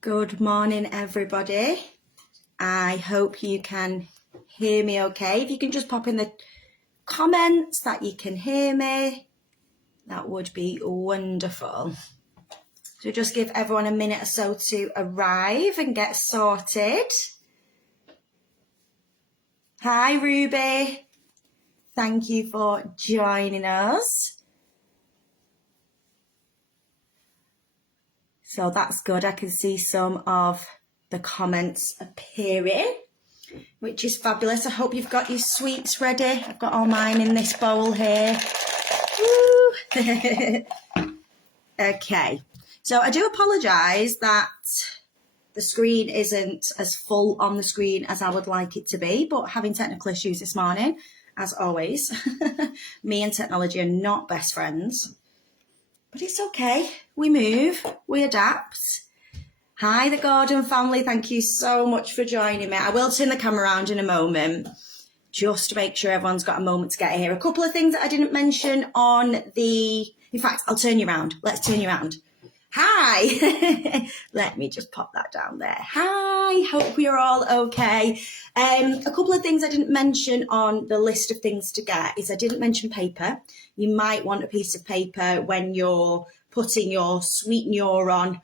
Good morning, everybody. I hope you can hear me okay. If you can just pop in the comments that you can hear me, that would be wonderful. So just give everyone a minute or so to arrive and get sorted. Hi, Ruby. Thank you for joining us. So that's good. I can see some of the comments appearing, which is fabulous. I hope you've got your sweets ready. I've got all mine in this bowl here. Woo. Okay, so I do apologise that the screen isn't as full on the screen as I would like it to be, but having technical issues this morning, as always. Me and technology are not best friends, but it's okay. We move, we adapt. Hi, the Gordon family. Thank you so much for joining me. I will turn the camera around in a moment just to make sure everyone's got a moment to get here. A couple of things that I didn't mention on the... In fact, I'll turn you around. Let's turn you around. Hi. Let me just pop that down there. Hi. Hope you're all okay. A couple of things I didn't mention on the list of things to get is I didn't mention paper. You might want a piece of paper when you're putting your sweet neuron.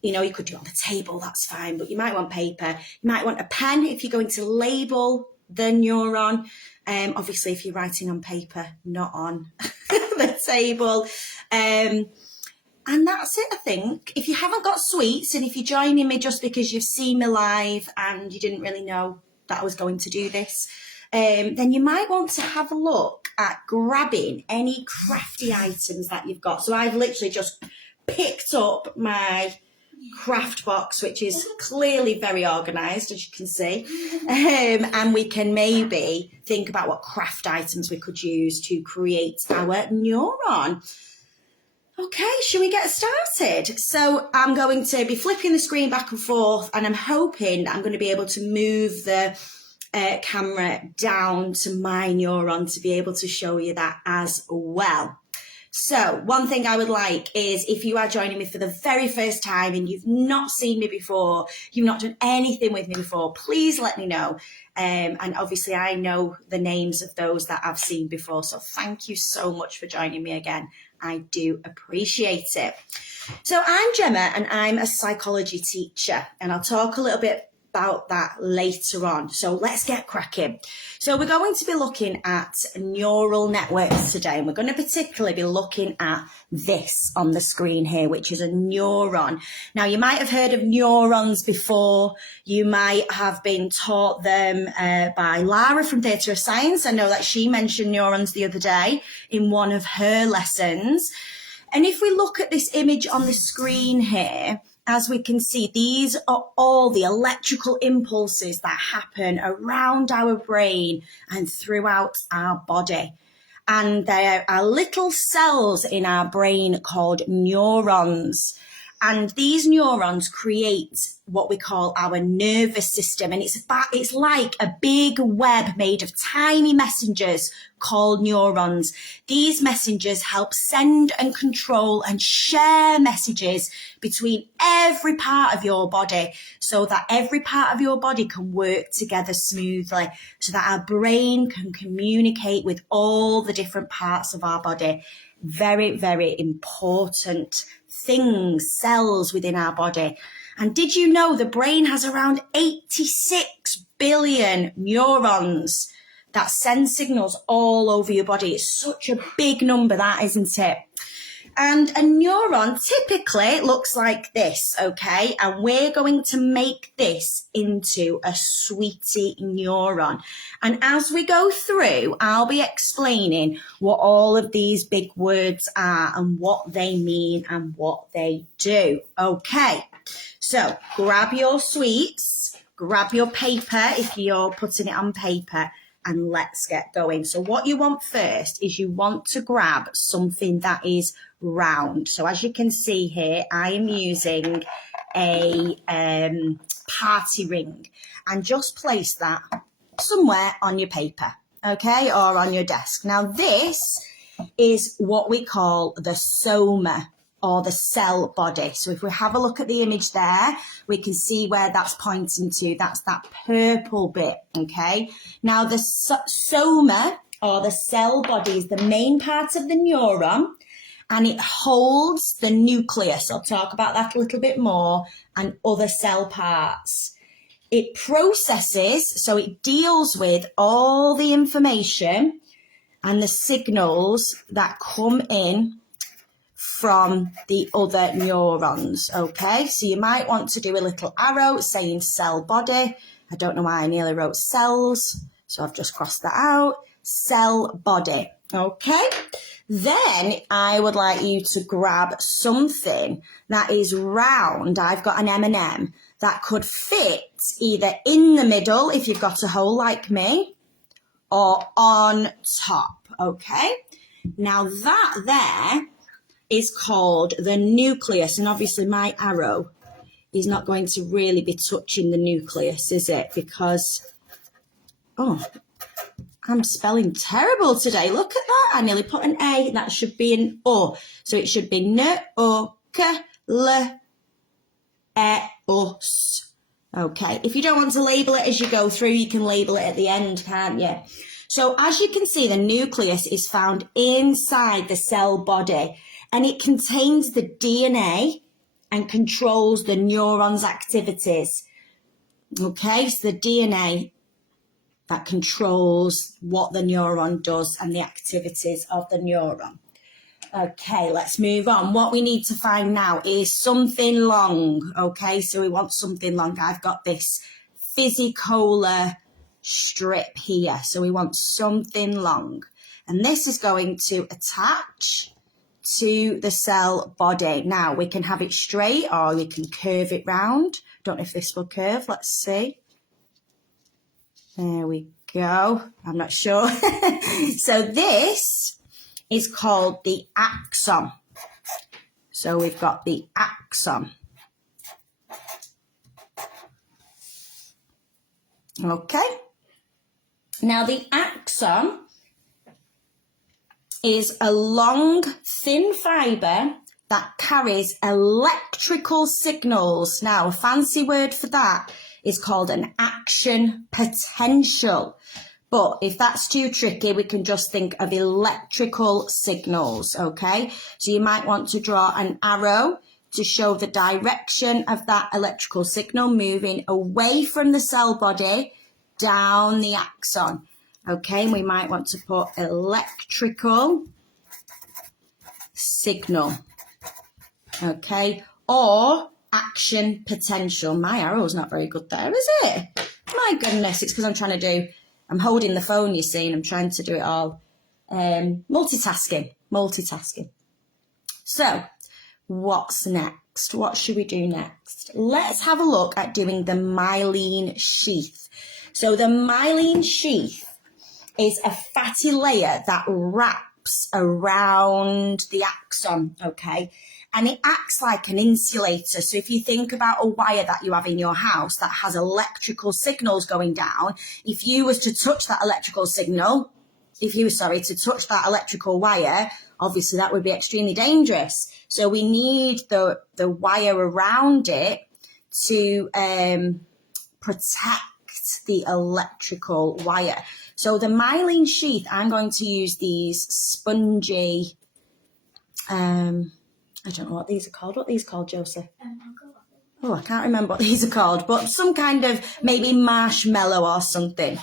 You know, you could do it on the table, that's fine, but you might want paper. You might want a pen if you're going to label the neuron. Obviously, if you're writing on paper, not on the table. And that's it, I think. If you haven't got sweets, and if you're joining me just because you've seen me live and you didn't really know that I was going to do this, then you might want to have a look at grabbing any crafty items that you've got. So I've literally just picked up my craft box, which is clearly very organised, as you can see, and we can maybe think about what craft items we could use to create our neuron. Okay, shall we get started? So I'm going to be flipping the screen back and forth, and I'm hoping that I'm going to be able to move the camera down to my neuron to be able to show you that as well. So one thing I would like is if you are joining me for the very first time and you've not seen me before, you've not done anything with me before, please let me know. And obviously I know the names of those that I've seen before. So thank you so much for joining me again. I do appreciate it. So I'm Gemma and I'm a psychology teacher, and I'll talk a little bit about that later on. So let's get cracking. So we're going to be looking at neural networks today, and we're going to particularly be looking at this on the screen here, which is a neuron. Now, you might have heard of neurons before. You might have been taught them by Lara from Theatre of Science. I know that she mentioned neurons the other day in one of her lessons. And if we look at this image on the screen here, as we can see, these are all the electrical impulses that happen around our brain and throughout our body. And there are little cells in our brain called neurons. And these neurons create what we call our nervous system. And it's like a big web made of tiny messengers called neurons. These messengers help send and control and share messages between every part of your body so that every part of your body can work together smoothly, so that our brain can communicate with all the different parts of our body. Very, very important things, cells within our body. And did you know the brain has around 86 billion neurons that send signals all over your body? It's such a big number, that, isn't it? And a neuron typically looks like this, okay? And we're going to make this into a sweetie neuron. And as we go through, I'll be explaining what all of these big words are and what they mean and what they do. Okay, so grab your sweets, grab your paper if you're putting it on paper, and let's get going. So what you want first is you want to grab something that is round. So as you can see here, I am using a party ring, and just place that somewhere on your paper, okay, or on your desk. Now this is what we call the soma. or the cell body. So if we have a look at the image there, we can see where that's pointing to. That's that purple bit, okay? Now the soma, or the cell body, is the main part of the neuron, and it holds the nucleus. I'll talk about that a little bit more, and other cell parts. It processes, so it deals with all the information and the signals that come in from the other neurons, okay? So you might want to do a little arrow saying cell body. I don't know why I nearly wrote cells, so I've just crossed that out. Cell body, okay? Then I would like you to grab something that is round. I've got an M&M that could fit either in the middle, if you've got a hole like me, or on top, okay? Now that there is called the nucleus, and obviously my arrow is not going to really be touching the nucleus, is it? Because, oh, I'm spelling terrible today. Look at that. I nearly put an A. That should be an O. So it should be N-O-K-L-E-U-S. Okay. If you don't want to label it as you go through, you can label it at the end, can't you? So as you can see, the nucleus is found inside the cell body, and it contains the DNA and controls the neuron's activities. Okay, so the DNA that controls what the neuron does and the activities of the neuron. Okay, let's move on. What we need to find now is something long. Okay, so we want something long. I've got this physicolar strip here. So we want something long. And this is going to attach to the cell body. Now, we can have it straight or we can curve it round. Don't know if this will curve. Let's see. There we go. I'm not sure. So this is called the axon. So we've got the axon. Okay. Now the axon is a long, thin fibre that carries electrical signals. Now, a fancy word for that is called an action potential. But if that's too tricky, we can just think of electrical signals, okay? So you might want to draw an arrow to show the direction of that electrical signal moving away from the cell body down the axon. Okay, and we might want to put electrical signal, okay, or action potential. My arrow's not very good there, is it? My goodness, it's because I'm holding the phone, you see, and I'm trying to do it all. Multitasking. So, what's next? What should we do next? Let's have a look at doing the myelin sheath. So the myelin sheath is a fatty layer that wraps around the axon, okay? And it acts like an insulator. So if you think about a wire that you have in your house that has electrical signals going down, if you was to touch that electrical signal, to touch that electrical wire, obviously that would be extremely dangerous. So we need the wire around it to protect the electrical wire. So the myelin sheath, I'm going to use these spongy, I don't know what these are called. What are these called, Joseph? Oh, I can't remember what these are called, but some kind of maybe marshmallow or something.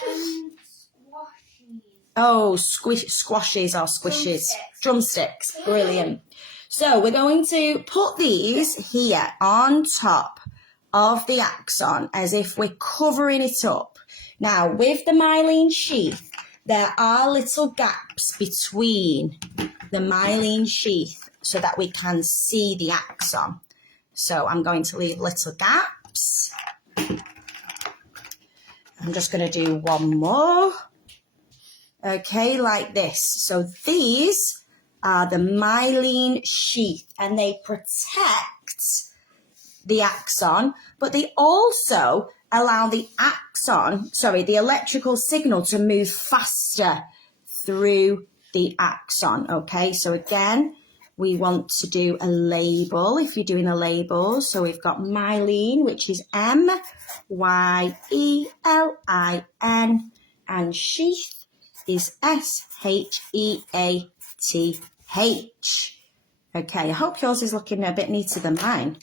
Oh, squashes or squishes. Drumsticks. Brilliant. So we're going to put these here on top of the axon as if we're covering it up. Now, with the myelin sheath, there are little gaps between the myelin sheath so that we can see the axon. So I'm going to leave little gaps. I'm just going to do one more. Okay, like this. So these are the myelin sheath, and they protect the axon, but they also allow the electrical signal to move faster through the axon. Okay, so again, we want to do a label if you're doing a label. So we've got myelin, which is M-Y-E-L-I-N, and sheath is S-H-E-A-T-H. Okay, I hope yours is looking a bit neater than mine.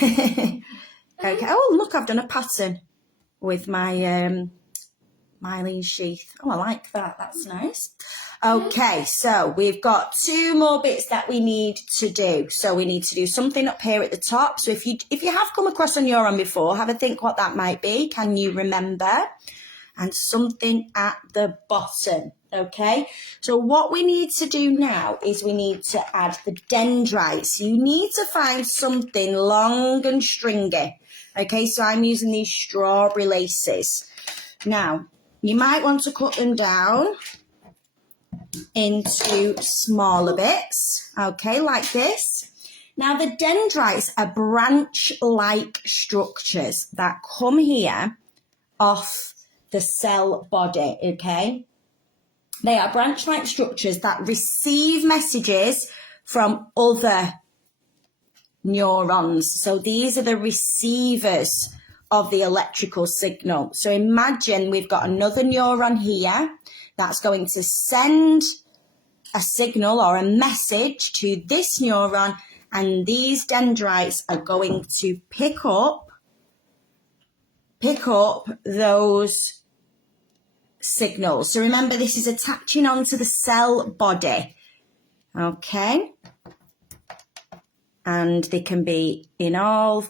Okay, oh look, I've done a pattern with my myelin sheath. Oh, I like that, that's nice. Okay, so we've got 2 more bits that we need to do. So we need to do something up here at the top. So if you have come across a neuron before, have a think what that might be. Can you remember? And something at the bottom. Okay, so what we need to do now is we need to add the dendrites. You need to find something long and stringy. Okay, so I'm using these strawberry laces. Now, you might want to cut them down into smaller bits, okay, like this. Now, the dendrites are branch-like structures that come here off the cell body, okay? They are branch-like structures that receive messages from other neurons. So these are the receivers of the electrical signal. So imagine we've got another neuron here that's going to send a signal or a message to this neuron, and these dendrites are going to pick up those signals. So remember, this is attaching onto the cell body, okay? And they can be in all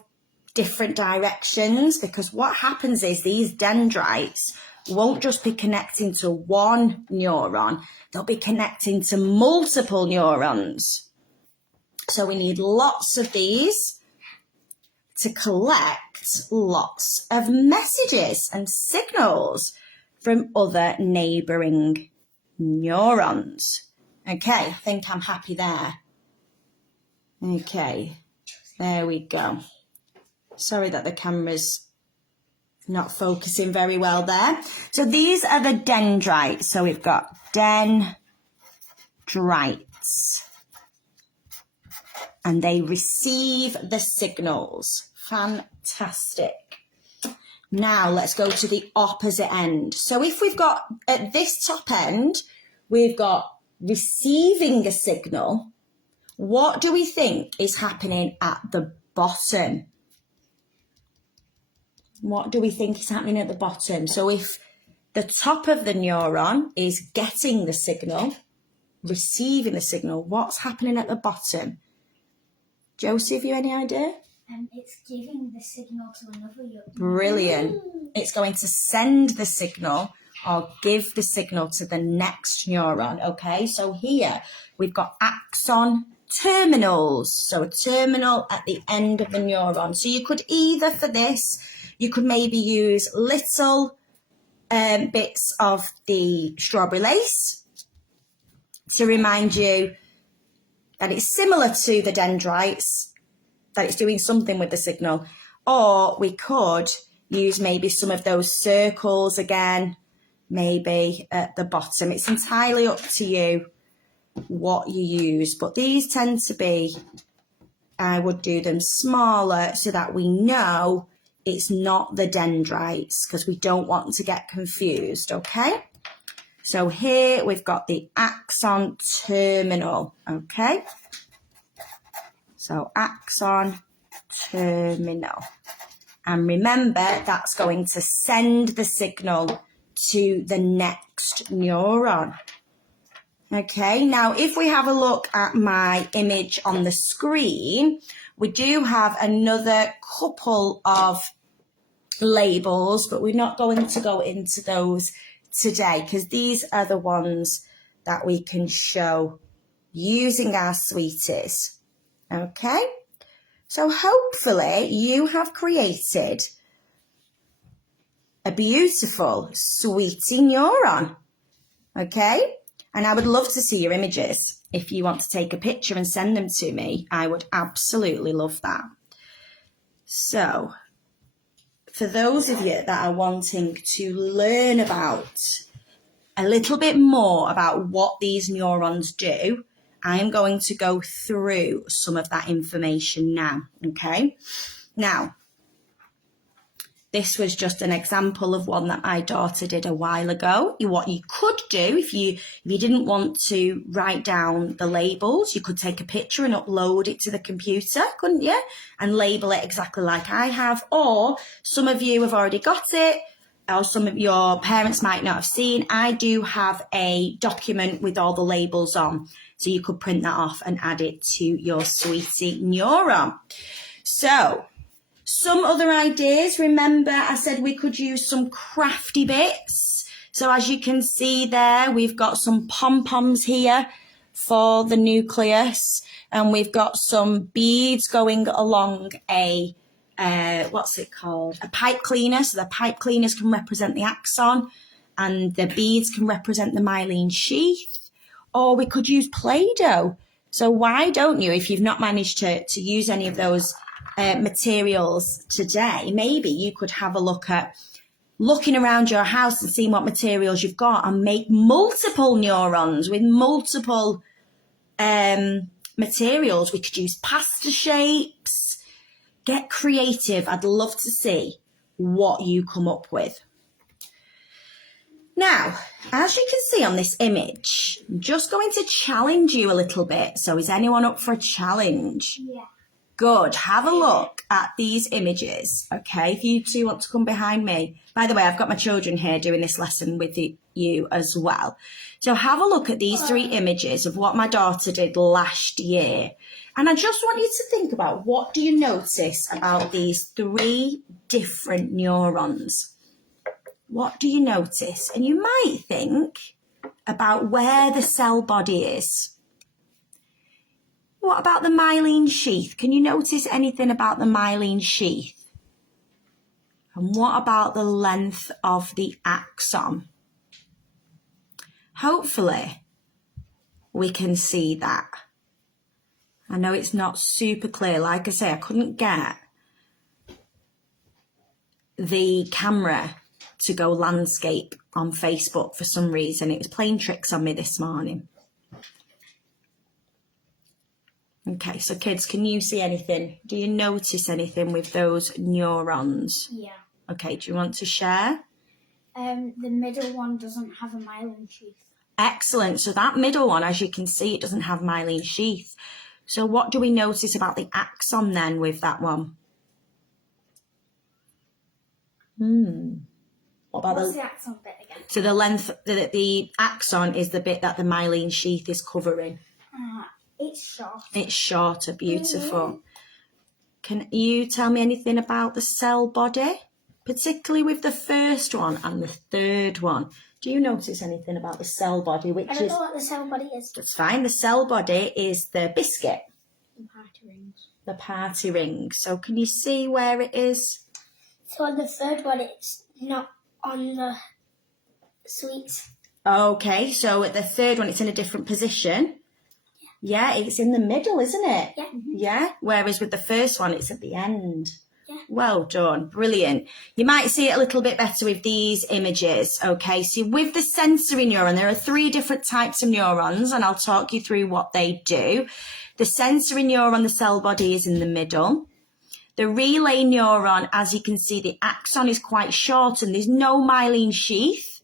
different directions, because what happens is these dendrites won't just be connecting to one neuron, they'll be connecting to multiple neurons. So we need lots of these to collect lots of messages and signals from other neighbouring neurons. Okay, I think I'm happy there. Okay, there we go. Sorry that the camera's not focusing very well there. So these are the dendrites. So we've got dendrites. And they receive the signals. Fantastic. Now let's go to the opposite end. So if we've got, at this top end, we've got receiving a signal, what do we think is happening at the bottom? What do we think is happening at the bottom? So if the top of the neuron is getting the signal, receiving the signal, what's happening at the bottom? Josie, have you any idea? It's giving the signal to another neuron. Brilliant. It's going to send the signal or give the signal to the next neuron. Okay, so here we've got axon terminals. So a terminal at the end of the neuron. So you could either, for this, you could maybe use little bits of the strawberry lace to remind you that it's similar to the dendrites, that it's doing something with the signal. Or we could use maybe some of those circles again, maybe at the bottom. It's entirely up to you what you use. But these tend to be, I would do them smaller so that we know it's not the dendrites, because we don't want to get confused, okay? So here we've got the axon terminal, okay? So axon terminal. And remember, that's going to send the signal to the next neuron. Okay, now if we have a look at my image on the screen, we do have another couple of labels, but we're not going to go into those today, because these are the ones that we can show using our sweeties. Okay, so hopefully you have created a beautiful sweetie neuron. Okay, and I would love to see your images. If you want to take a picture and send them to me, I would absolutely love that. So for those of you that are wanting to learn about a little bit more about what these neurons do, I am going to go through some of that information now, okay? Now, this was just an example of one that my daughter did a while ago. What you could do if you didn't want to write down the labels, you could take a picture and upload it to the computer, couldn't you? And label it exactly like I have. Or some of you have already got it, or some of your parents might not have seen. I do have a document with all the labels on, so you could print that off and add it to your sweetie neuron. So, some other ideas. Remember, I said we could use some crafty bits. So as you can see there, we've got some pom-poms here for the nucleus, and we've got some beads going along a, what's it called? A pipe cleaner. So the pipe cleaners can represent the axon, and the beads can represent the myelin sheath. Or we could use Play-Doh. So why don't you, if you've not managed to use any of those materials today, maybe you could have a look at looking around your house and seeing what materials you've got and make multiple neurons with multiple materials. We could use pasta shapes. Get creative. I'd love to see what you come up with. Now, as you can see on this image, I'm just going to challenge you a little bit. So is anyone up for a challenge? Yeah. Good. Have a look at these images, okay? If you two want to come behind me. By the way, I've got my children here doing this lesson with you as well. So have a look at these 3 images of what my daughter did last year. And I just want you to think about, what do you notice about these 3 different neurons? What do you notice? And you might think about where the cell body is. What about the myelin sheath? Can you notice anything about the myelin sheath? And what about the length of the axon? Hopefully, we can see that. I know it's not super clear. Like I say, I couldn't get the camera to go landscape on Facebook for some reason. It was playing tricks on me this morning. Okay, so kids, can you see anything? Do you notice anything with those neurons? Yeah. Okay, do you want to share? The middle one doesn't have a myelin sheath. Excellent. So that middle one, as you can see, it doesn't have myelin sheath. So what do we notice about the axon then with that one? What about What's the axon bit again? So the length, the axon is the bit that the myelin sheath is covering. It's short. It's shorter, beautiful. Can you tell me anything about the cell body, particularly with the first one and the third one? Do you notice anything about the cell body? I don't know what the cell body is. That's fine. The cell body is the biscuit. The party rings. The party ring. So can you see where it is? So on the third one, it's not on the sweets. Okay, so at the third one, it's in a different position. Yeah, it's in the middle, isn't it? Yeah. Yeah, whereas with the first one, it's at the end. Yeah. Well done, brilliant. You might see it a little bit better with these images, okay? So with the sensory neuron, there are 3 different types of neurons, and I'll talk you through what they do. The sensory neuron, the cell body, is in the middle. The relay neuron, as you can see, the axon is quite short and there's no myelin sheath.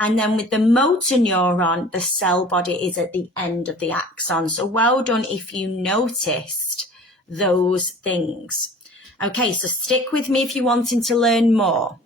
And then with the motor neuron, the cell body is at the end of the axon. So well done if you noticed those things. Okay, so stick with me if you're wanting to learn more.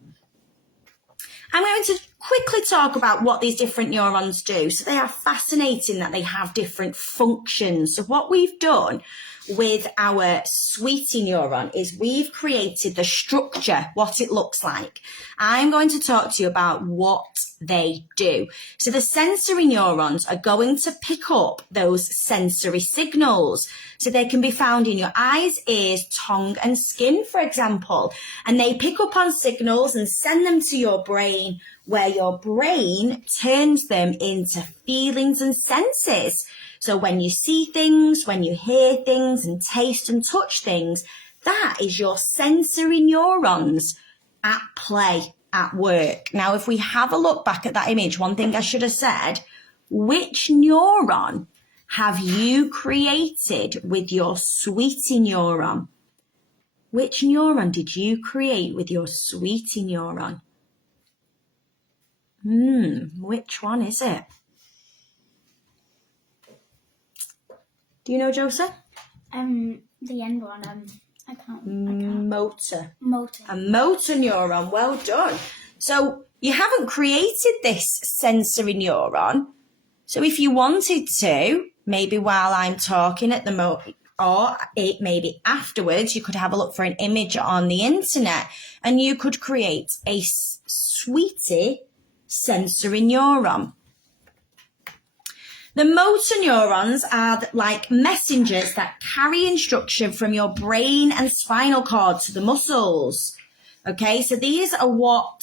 I'm going to quickly talk about what these different neurons do. So they are fascinating that they have different functions. So what we've done with our sweetie neuron is we've created the structure, what it looks like. I'm going to talk to you about what they do. So the sensory neurons are going to pick up those sensory signals. So they can be found in your eyes, ears, tongue and skin, for example. And they pick up on signals and send them to your brain, where your brain turns them into feelings and senses. So when you see things, when you hear things and taste and touch things, that is your sensory neurons at play, at work. Now, if we have a look back at that image, one thing I should have said, which neuron have you created with your sweetie neuron? Which neuron did you create with your sweetie neuron? Which one is it? Do you know, Joseph? The end one. I can't. Motor. Motor. A motor neuron. Well done. So you haven't created this sensory neuron. So if you wanted to, maybe while I'm talking at the moment, or maybe afterwards, you could have a look for an image on the internet and you could create a sweetie sensory neuron. The motor neurons are like messengers that carry instruction from your brain and spinal cord to the muscles. Okay, so these are what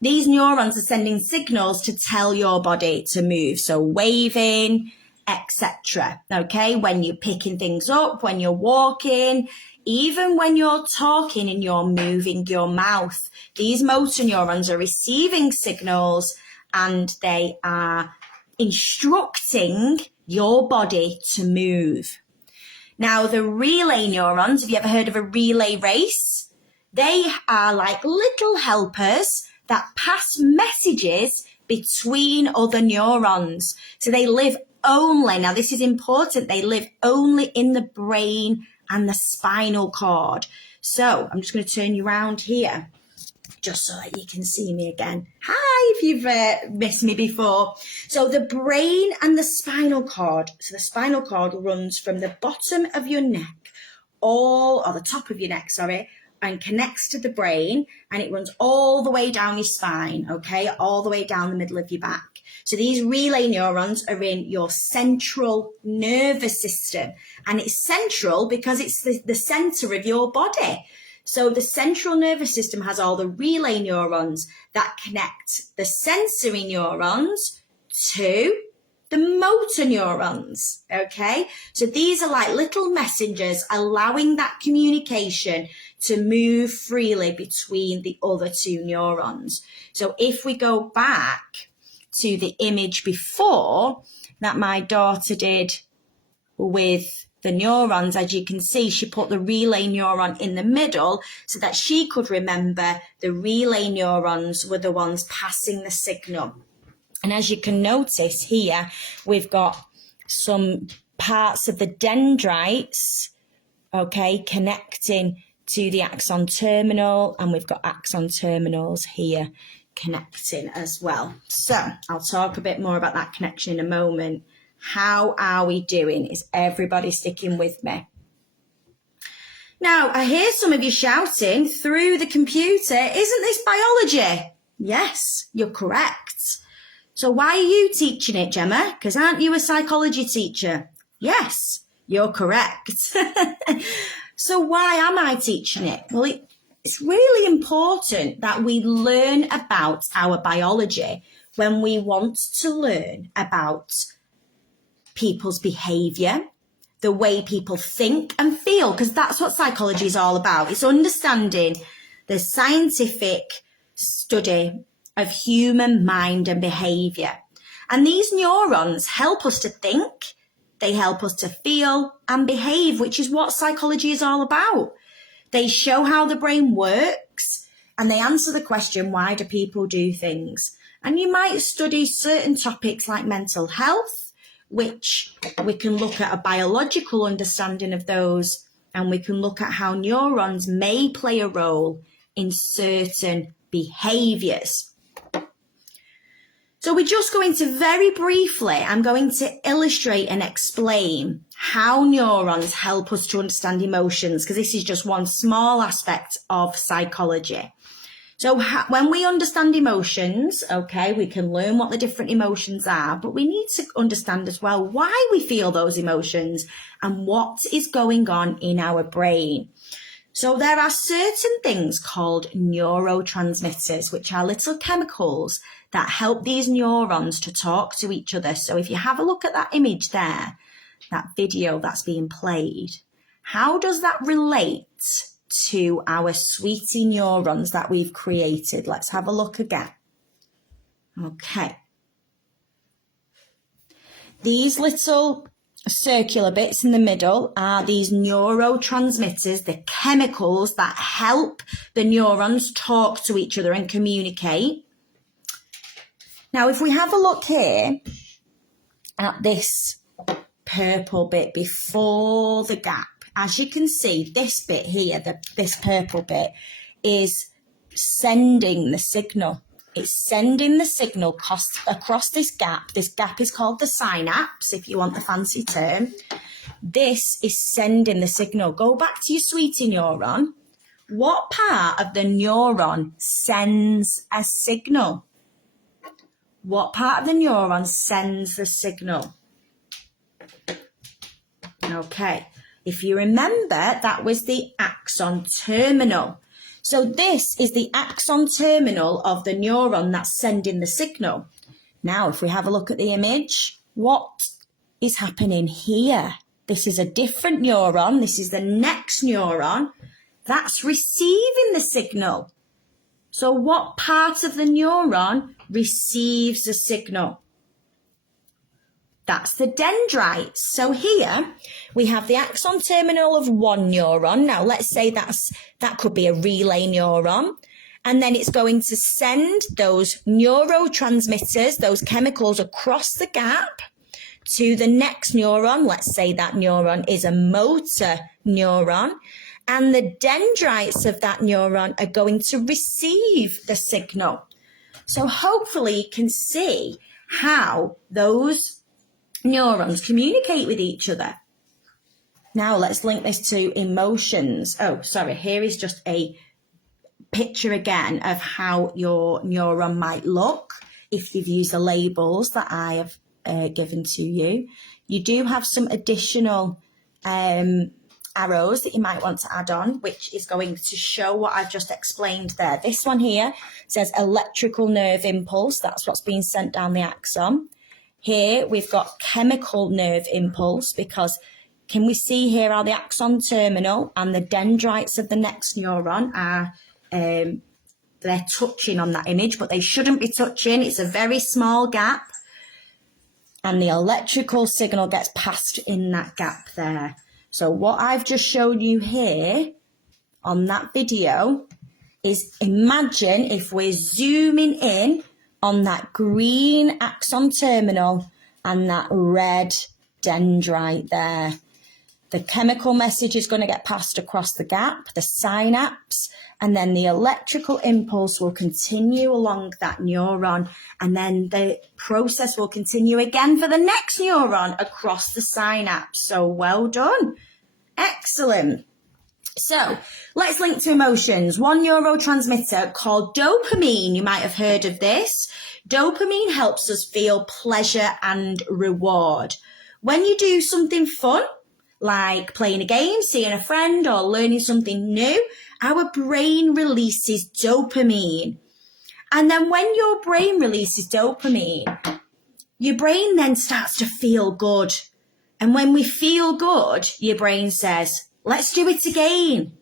these neurons are sending signals to tell your body to move. So waving, etc. Okay, when you're picking things up, when you're walking, even when you're talking and you're moving your mouth, these motor neurons are receiving signals and they are instructing your body to move. Now, the relay neurons, have you ever heard of a relay race? They are like little helpers that pass messages between other neurons. So they live only, now this is important, they live only in the brain and the spinal cord. So I'm just going to turn you around here just so that you can see me again. Hi, if you've missed me before. So the brain and the spinal cord. So the spinal cord runs from the bottom of your neck, or the top of your neck, sorry, and connects to the brain, and it runs all the way down your spine, okay, all the way down the middle of your back. So these relay neurons are in your central nervous system, and it's central because it's the center of your body. So the central nervous system has all the relay neurons that connect the sensory neurons to the motor neurons, okay? So these are like little messengers allowing that communication to move freely between the other two neurons. So if we go back to the image before that my daughter did with the neurons, as you can see, she put the relay neuron in the middle so that she could remember the relay neurons were the ones passing the signal. And as you can notice here, we've got some parts of the dendrites, okay, connecting to the axon terminal, and we've got axon terminals here connecting as well. So I'll talk a bit more about that connection in a moment. How are we doing? Is everybody sticking with me? Now, I hear some of you shouting through the computer, isn't this biology? Yes, you're correct. So why are you teaching it, Gemma? Because aren't you a psychology teacher? Yes, you're correct. So why am I teaching it? Well, it's really important that we learn about our biology when we want to learn about people's behaviour, the way people think and feel, because that's what psychology is all about. It's understanding the scientific study of human mind and behaviour. And these neurons help us to think, they help us to feel and behave, which is what psychology is all about. They show how the brain works and they answer the question, why do people do things? And you might study certain topics like mental health, which we can look at a biological understanding of those, and we can look at how neurons may play a role in certain behaviours. So we're just going to very briefly, I'm going to illustrate and explain how neurons help us to understand emotions, because this is just one small aspect of psychology. So when we understand emotions, okay, we can learn what the different emotions are, but we need to understand as well why we feel those emotions and what is going on in our brain. So there are certain things called neurotransmitters, which are little chemicals that help these neurons to talk to each other. So if you have a look at that image there, that video that's being played, how does that relate to our sweetie neurons that we've created? Let's have a look again. Okay. these little circular bits in the middle are these neurotransmitters, the chemicals that help the neurons talk to each other and communicate. Now, if we have a look here at this purple bit before the gap, as you can see, this bit here, this purple bit, is sending the signal. It's sending the signal across this gap. This gap is called the synapse, if you want the fancy term. This is sending the signal. Go back to your sweetie neuron. What part of the neuron sends a signal? What part of the neuron sends the signal? Okay, if you remember, that was the axon terminal. So this is the axon terminal of the neuron that's sending the signal. Now, if we have a look at the image, what is happening here? This is a different neuron. This is the next neuron that's receiving the signal. So what part of the neuron receives the signal? That's the dendrites. So here we have the axon terminal of one neuron. Now let's say that could be a relay neuron. And then it's going to send those neurotransmitters, those chemicals across the gap to the next neuron. Let's say that neuron is a motor neuron. And the dendrites of that neuron are going to receive the signal. So hopefully you can see how those neurons communicate with each other. Now let's link this to emotions. Oh, sorry, here is just a picture again of how your neuron might look if you've used the labels that I have given to you. You do have some additional arrows that you might want to add on, which is going to show what I've just explained there. This one here says electrical nerve impulse. That's what's being sent down the axon. Here we've got chemical nerve impulse, because can we see here how the axon terminal and the dendrites of the next neuron are, they're touching on that image, but they shouldn't be touching. It's a very small gap. And the electrical signal gets passed in that gap there. So what I've just showed you here on that video is, imagine if we're zooming in on that green axon terminal and that red dendrite there. The chemical message is going to get passed across the gap, the synapse, and then the electrical impulse will continue along that neuron, and then the process will continue again for the next neuron across the synapse. So well done. Excellent. So let's link to emotions. One neurotransmitter called dopamine. You might have heard of this. Dopamine helps us feel pleasure and reward. When you do something fun, like playing a game, seeing a friend, or learning something new, our brain releases dopamine. And then when your brain releases dopamine, your brain then starts to feel good. And when we feel good, your brain says, let's do it again.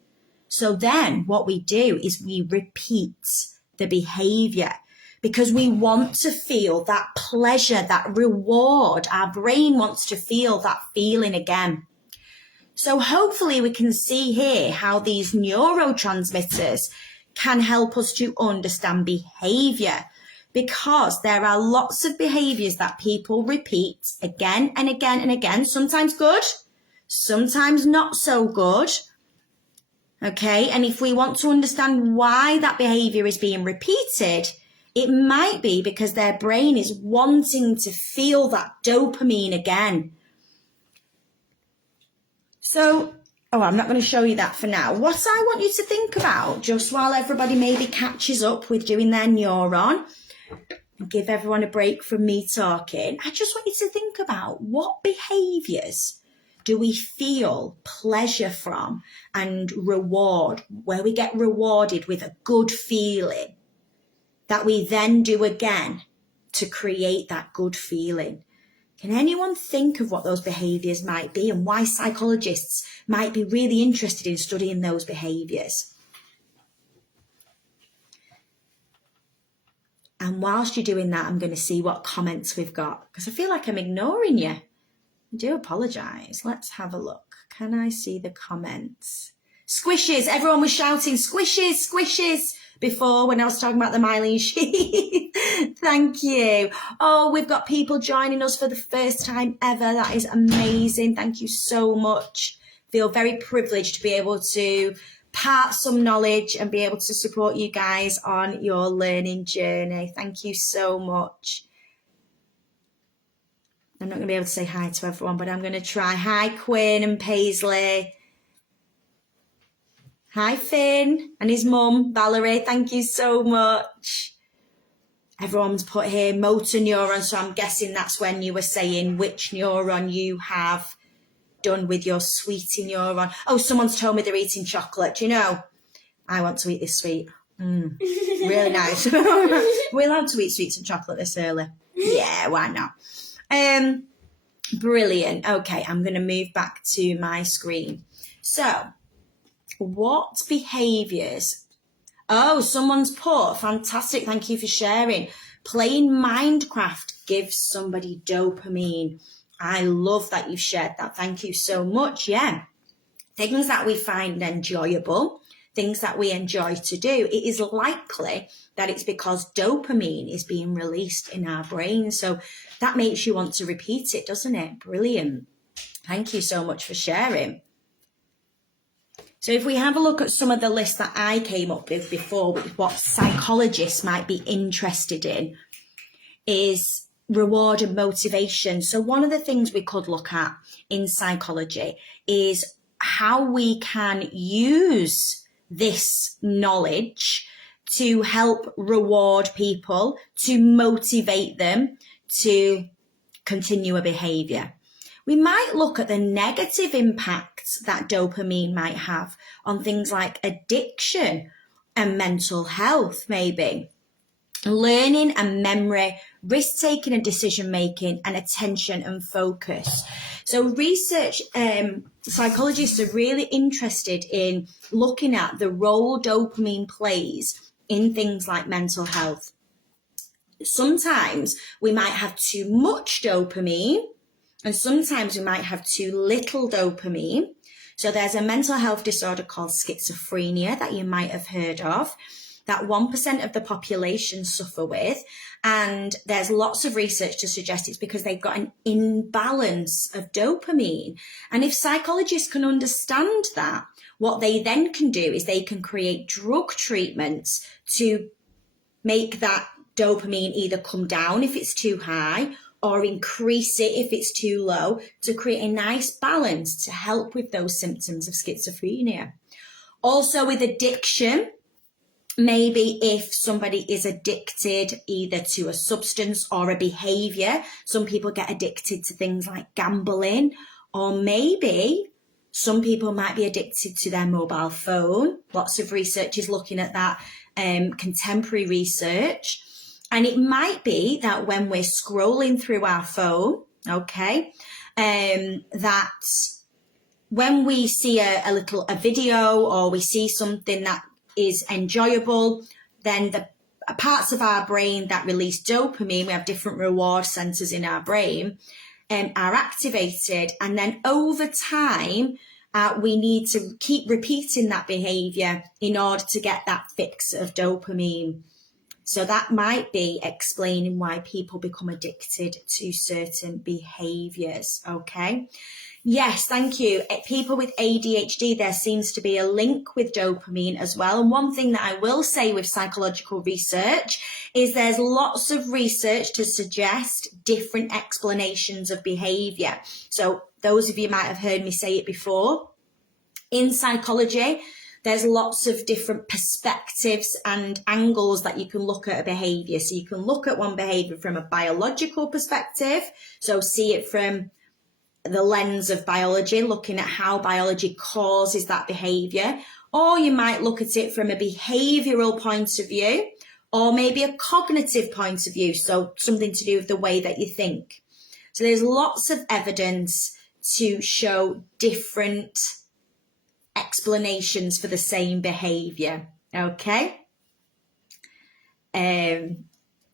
So then what we do is we repeat the behaviour, because we want to feel that pleasure, that reward. Our brain wants to feel that feeling again. So hopefully we can see here how these neurotransmitters can help us to understand behaviour, because there are lots of behaviours that people repeat again and again and again, sometimes good, sometimes not so good. Okay, and if we want to understand why that behaviour is being repeated, it might be because their brain is wanting to feel that dopamine again. So, I'm not going to show you that for now. What I want you to think about, just while everybody maybe catches up with doing their neuron, and give everyone a break from me talking, I just want you to think about what behaviours do we feel pleasure from and reward, where we get rewarded with a good feeling that we then do again to create that good feeling. Can anyone think of what those behaviours might be and why psychologists might be really interested in studying those behaviours? And whilst you're doing that, I'm going to see what comments we've got, because I feel like I'm ignoring you. I do apologise. Let's have a look. Can I see the comments? Squishes. Everyone was shouting squishes, squishes before when I was talking about the myelin sheath. Thank you. Oh, we've got people joining us for the first time ever. That is amazing. Thank you so much. Feel very privileged to be able to part some knowledge and be able to support you guys on your learning journey. Thank you so much. I'm not going to be able to say hi to everyone, but I'm going to try. Hi, Quinn and Paisley. Hi, Finn and his mum, Valerie. Thank you so much. Everyone's put here motor neuron, so I'm guessing that's when you were saying which neuron you have done with your sweetie neuron. Oh, someone's told me they're eating chocolate. Do you know? I want to eat this sweet. Really nice. We're allowed to eat sweets and chocolate this early. Yeah, why not? Brilliant. Okay, I'm going to move back to my screen. So, what behaviours? Oh, someone's put, fantastic, thank you for sharing. Playing Minecraft gives somebody dopamine. I love that you've shared that. Thank you so much. Yeah. Things that we find enjoyable, things that we enjoy to do, it is likely that it's because dopamine is being released in our brain. So that makes you want to repeat it, doesn't it? Brilliant. Thank you so much for sharing. So if we have a look at some of the lists that I came up with before, what psychologists might be interested in is reward and motivation. So one of the things we could look at in psychology is how we can use this knowledge to help reward people, to motivate them to continue a behaviour. We might look at the negative impacts that dopamine might have on things like addiction and mental health, maybe. Learning and memory, risk-taking and decision-making, and attention and focus. So research, psychologists are really interested in looking at the role dopamine plays in things like mental health. Sometimes we might have too much dopamine, and sometimes we might have too little dopamine. So there's a mental health disorder called schizophrenia that you might have heard of, that 1% of the population suffer with. And there's lots of research to suggest it's because they've got an imbalance of dopamine. And if psychologists can understand that, what they then can do is they can create drug treatments to make that dopamine either come down if it's too high or increase it if it's too low, to create a nice balance to help with those symptoms of schizophrenia. Also with addiction, maybe if somebody is addicted either to a substance or a behaviour, some people get addicted to things like gambling, or maybe some people might be addicted to their mobile phone. Lots of research is looking at that, contemporary research. And it might be that when we're scrolling through our phone, okay, that when we see a video or we see something that is enjoyable, then the parts of our brain that release dopamine, we have different reward centers in our brain, are activated. And then over time, we need to keep repeating that behavior in order to get that fix of dopamine. So that might be explaining why people become addicted to certain behaviours, okay? Yes, thank you. People with ADHD, there seems to be a link with dopamine as well. And one thing that I will say with psychological research is there's lots of research to suggest different explanations of behaviour. So those of you might have heard me say it before. In psychology, there's lots of different perspectives and angles that you can look at a behaviour. So you can look at one behaviour from a biological perspective, so see it from the lens of biology, looking at how biology causes that behaviour, or you might look at it from a behavioural point of view, or maybe a cognitive point of view, so something to do with the way that you think. So there's lots of evidence to show different explanations for the same behaviour, okay?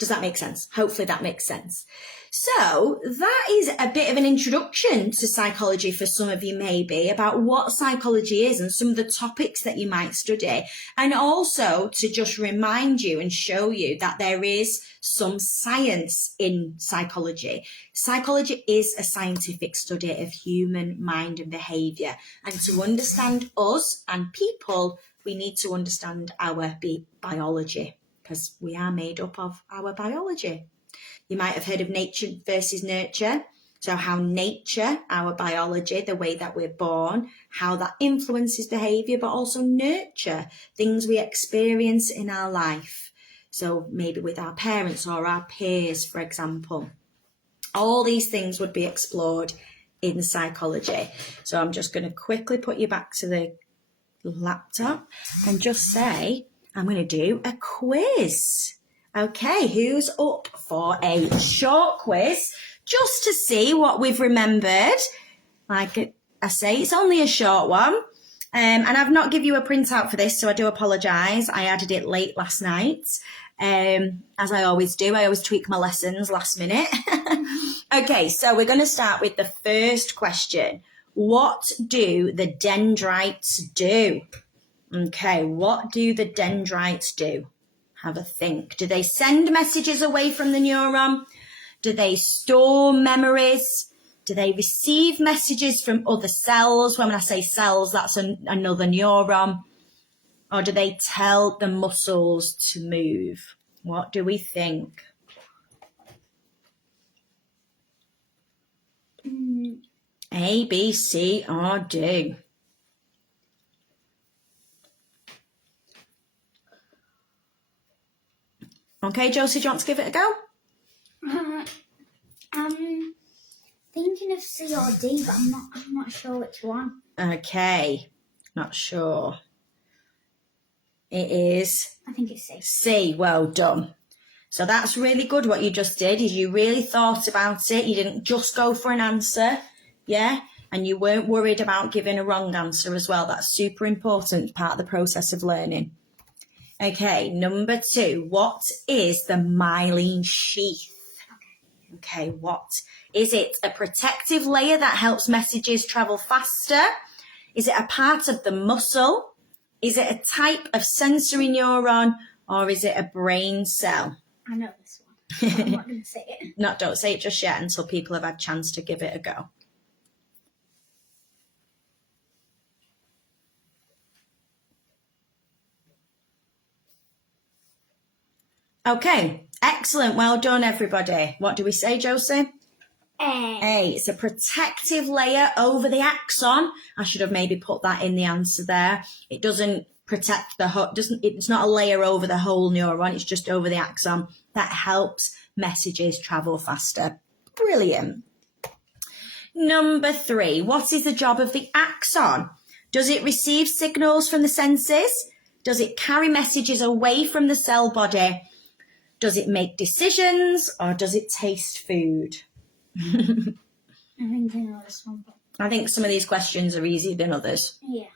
Does that make sense? Hopefully that makes sense. So that is a bit of an introduction to psychology for some of you, maybe, about what psychology is and some of the topics that you might study. And also to just remind you and show you that there is some science in psychology. Psychology is a scientific study of human mind and behaviour. And to understand us and people, we need to understand our biology, because we are made up of our biology. You might have heard of nature versus nurture. So how nature, our biology, the way that we're born, how that influences behaviour, but also nurture, things we experience in our life. So maybe with our parents or our peers, for example. All these things would be explored in psychology. So I'm just going to quickly put you back to the laptop and just say, I'm going to do a quiz. Okay, who's up for a short quiz just to see what we've remembered? Like I say, it's only a short one. And I've not given you a printout for this, so I do apologise. I added it late last night. As I always do, I always tweak my lessons last minute. Okay, so we're going to start with the first question. What do the dendrites do? Okay, what do the dendrites do? Have a think. Do they send messages away from the neuron? Do they store memories? Do they receive messages from other cells? When I say cells, that's another neuron. Or do they tell the muscles to move? What do we think? A, B, C, or D? Okay, Josie, do you want to give it a go? I'm thinking of C or D, but I'm not sure which one. Okay, not sure. It is? I think it's C. C, well done. So that's really good what you just did, is you really thought about it. You didn't just go for an answer, yeah? And you weren't worried about giving a wrong answer as well. That's super important, part of the process of learning. Okay, number 2. What is the myelin sheath? Okay, what is it? A protective layer that helps messages travel faster? Is it a part of the muscle? Is it a type of sensory neuron? Or is it a brain cell? I know this one. I'm not going to say it. No, don't say it just yet until people have had a chance to give it a go. Okay, excellent. Well done, everybody. What do we say, Josie? A. It's a protective layer over the axon. I should have maybe put that in the answer there. It doesn't protect the whole, it's not a layer over the whole neuron. It's just over the axon that helps messages travel faster. Brilliant. Number 3. What is the job of the axon? Does it receive signals from the senses? Does it carry messages away from the cell body? Does it make decisions, or does it taste food? I think I know this one. I think some of these questions are easier than others. Yeah.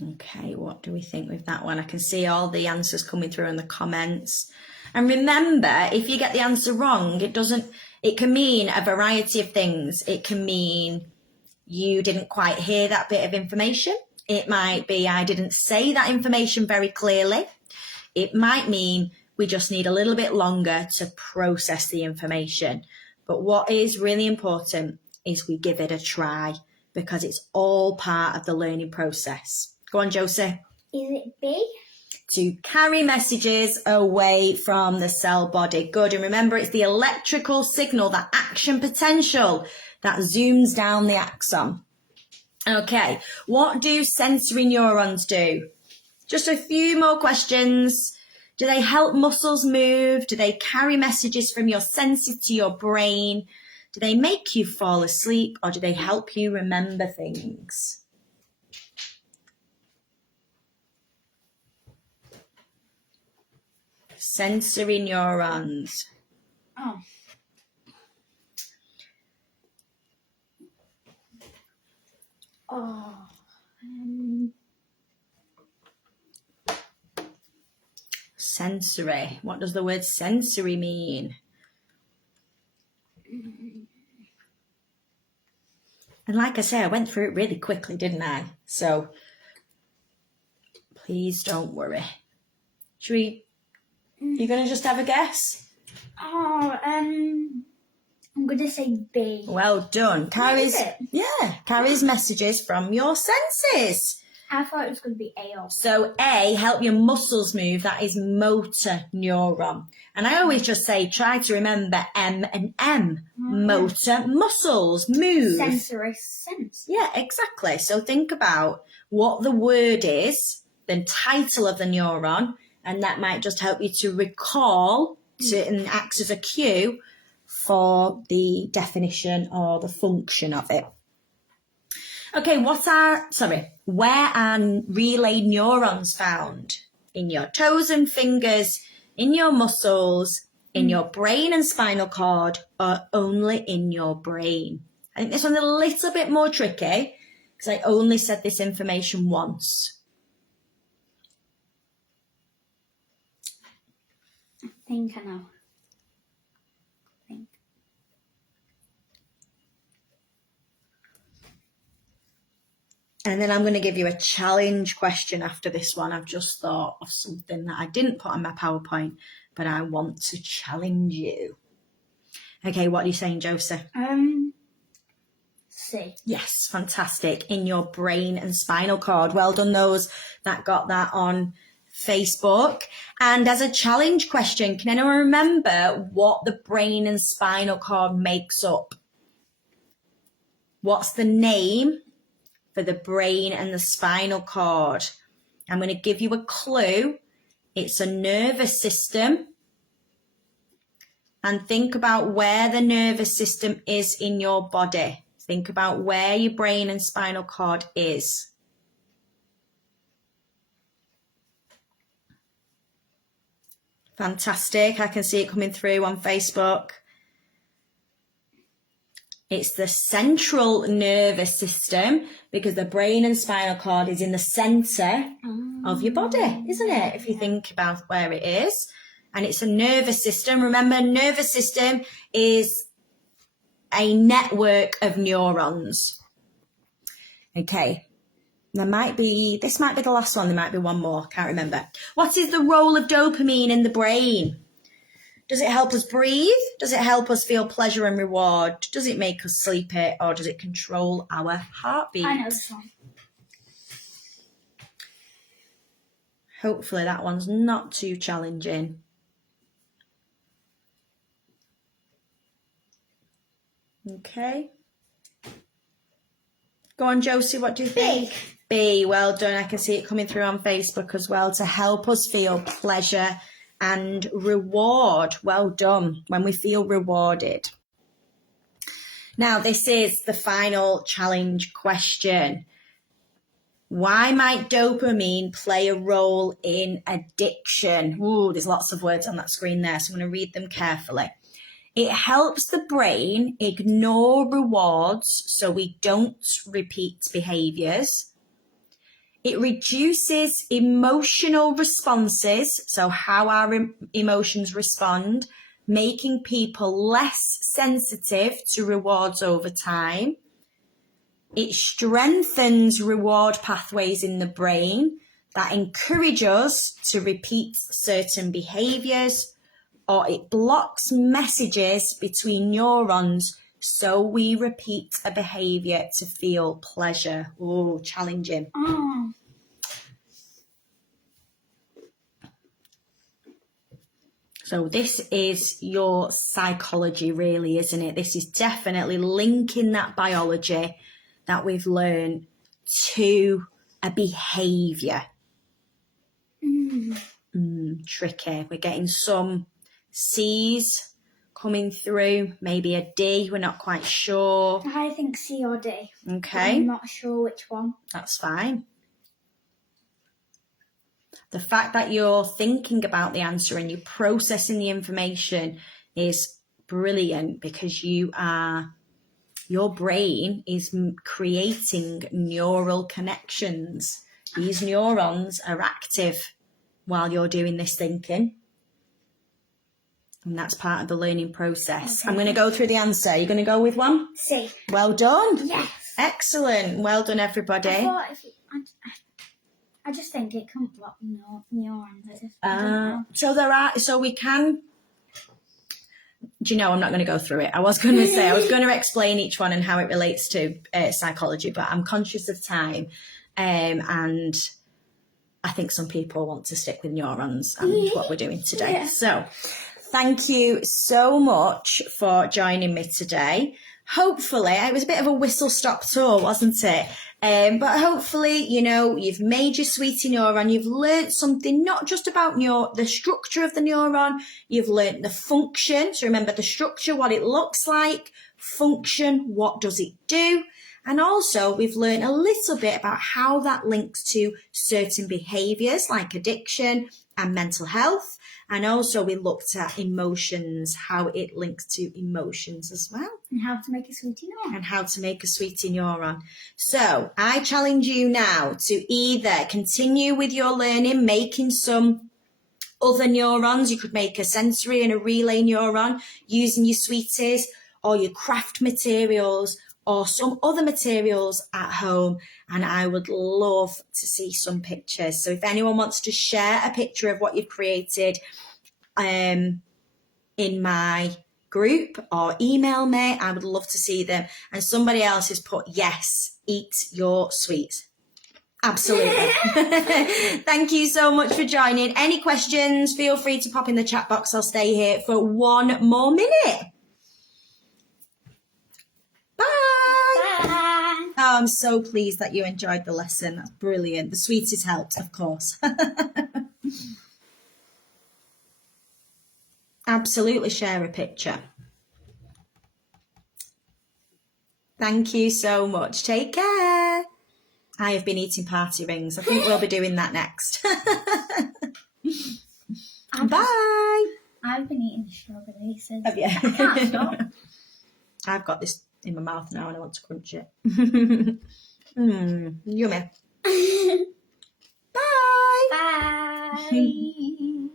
Okay, what do we think with that one? I can see all the answers coming through in the comments. And remember, if you get the answer wrong, it can mean a variety of things. It can mean you didn't quite hear that bit of information. It might be I didn't say that information very clearly. It might mean we just need a little bit longer to process the information. But what is really important is we give it a try, because it's all part of the learning process. Go on, Josie. Is it B? To carry messages away from the cell body. Good. And remember, it's the electrical signal, that action potential that zooms down the axon. Okay. What do sensory neurons do? Just a few more questions. Do they help muscles move? Do they carry messages from your senses to your brain? Do they make you fall asleep, or do they help you remember things? Sensory neurons. Oh. sensory. What does the word sensory mean? And like I say, I went through it really quickly, didn't I? So please don't worry. You're going to just have a guess? Oh, I'm going to say B. Well done. Carries messages from your senses. I thought it was going to be A or B. So A, help your muscles move. That is motor neuron. And I always just say, try to remember M and M. Motor, muscles, move. Sensory sense. Yeah, exactly. So think about what the word is, the title of the neuron, and that might just help you to recall and acts as a cue for the definition or the function of it. Okay, where are relay neurons found? In your toes and fingers, in your muscles, in your brain and spinal cord, or only in your brain? I think this one's a little bit more tricky because I only said this information once. I think I know. And then I'm going to give you a challenge question after this one. I've just thought of something that I didn't put on my PowerPoint, but I want to challenge you. Okay, what are you saying, Josie? C. Yes, fantastic. In your brain and spinal cord. Well done, those that got that on Facebook. And as a challenge question, can anyone remember what the brain and spinal cord makes up? What's the name for the brain and the spinal cord? I'm going to give you a clue. It's a nervous system. And think about where the nervous system is in your body. Think about where your brain and spinal cord is. Fantastic. I can see it coming through on Facebook. It's the central nervous system because the brain and spinal cord is in the centre of your body, isn't it? If you think about where it is. And it's a nervous system. Remember, nervous system is a network of neurons. Okay. This might be the last one. There might be one more. Can't remember. What is the role of dopamine in the brain? Does it help us breathe? Does it help us feel pleasure and reward? Does it make us sleepy? Or does it control our heartbeat? I know this one. Hopefully that one's not too challenging. Okay. Go on, Josie, what do you think? B, well done. I can see it coming through on Facebook as well. To help us feel pleasure and reward. Well done. When we feel rewarded. Now, this is the final challenge question. Why might dopamine play a role in addiction? Ooh, there's lots of words on that screen there, so I'm going to read them carefully. It helps the brain ignore rewards so we don't repeat behaviours. It reduces emotional responses, so how our emotions respond, making people less sensitive to rewards over time. It strengthens reward pathways in the brain that encourage us to repeat certain behaviours, or it blocks messages between neurons so we repeat a behaviour to feel pleasure. Oh, challenging. Oh. So this is your psychology, really, isn't it? This is definitely linking that biology that we've learned to a behaviour. Tricky. We're getting some C's coming through, maybe a D, we're not quite sure. I think C or D. Okay. I'm not sure which one. That's fine. The fact that you're thinking about the answer and you're processing the information is brilliant because your brain is creating neural connections. These neurons are active while you're doing this thinking. And that's part of the learning process. Okay. I'm going to go through the answer. You're going to go with one? C. Well done. Yes. Excellent. Well done, everybody. I just think it can't block neurons. I don't know. So we can. Do you know, I'm not going to go through it. I was going to explain each one and how it relates to psychology, but I'm conscious of time. And I think some people want to stick with neurons and what we're doing today. Yeah. So thank you so much for joining me today. Hopefully, it was a bit of a whistle-stop tour, wasn't it? But hopefully, you've made your sweetie neuron. You've learnt something, not just about the structure of the neuron. You've learnt the function. So remember the structure, what it looks like. Function, what does it do? And also, we've learned a little bit about how that links to certain behaviours like addiction and mental health. And also, we looked at emotions, how it links to emotions as well. And how to make a sweetie neuron. So, I challenge you now to either continue with your learning, making some other neurons. You could make a sensory and a relay neuron using your sweeties or your craft materials, or some other materials at home, and I would love to see some pictures. So if anyone wants to share a picture of what you've created in my group or email me, I would love to see them. And somebody else has put, yes, eat your sweets. Absolutely. Thank you so much for joining. Any questions, feel free to pop in the chat box. I'll stay here for one more minute. Oh, I'm so pleased that you enjoyed the lesson. That's brilliant. The sweeties helped, of course. Absolutely share a picture. Thank you so much. Take care. I have been eating party rings. I think we'll be doing that next. Bye. I've been eating strawberries. Have you? I can't stop. I've got this in my mouth now and I want to crunch it. Yummy. Bye. Bye.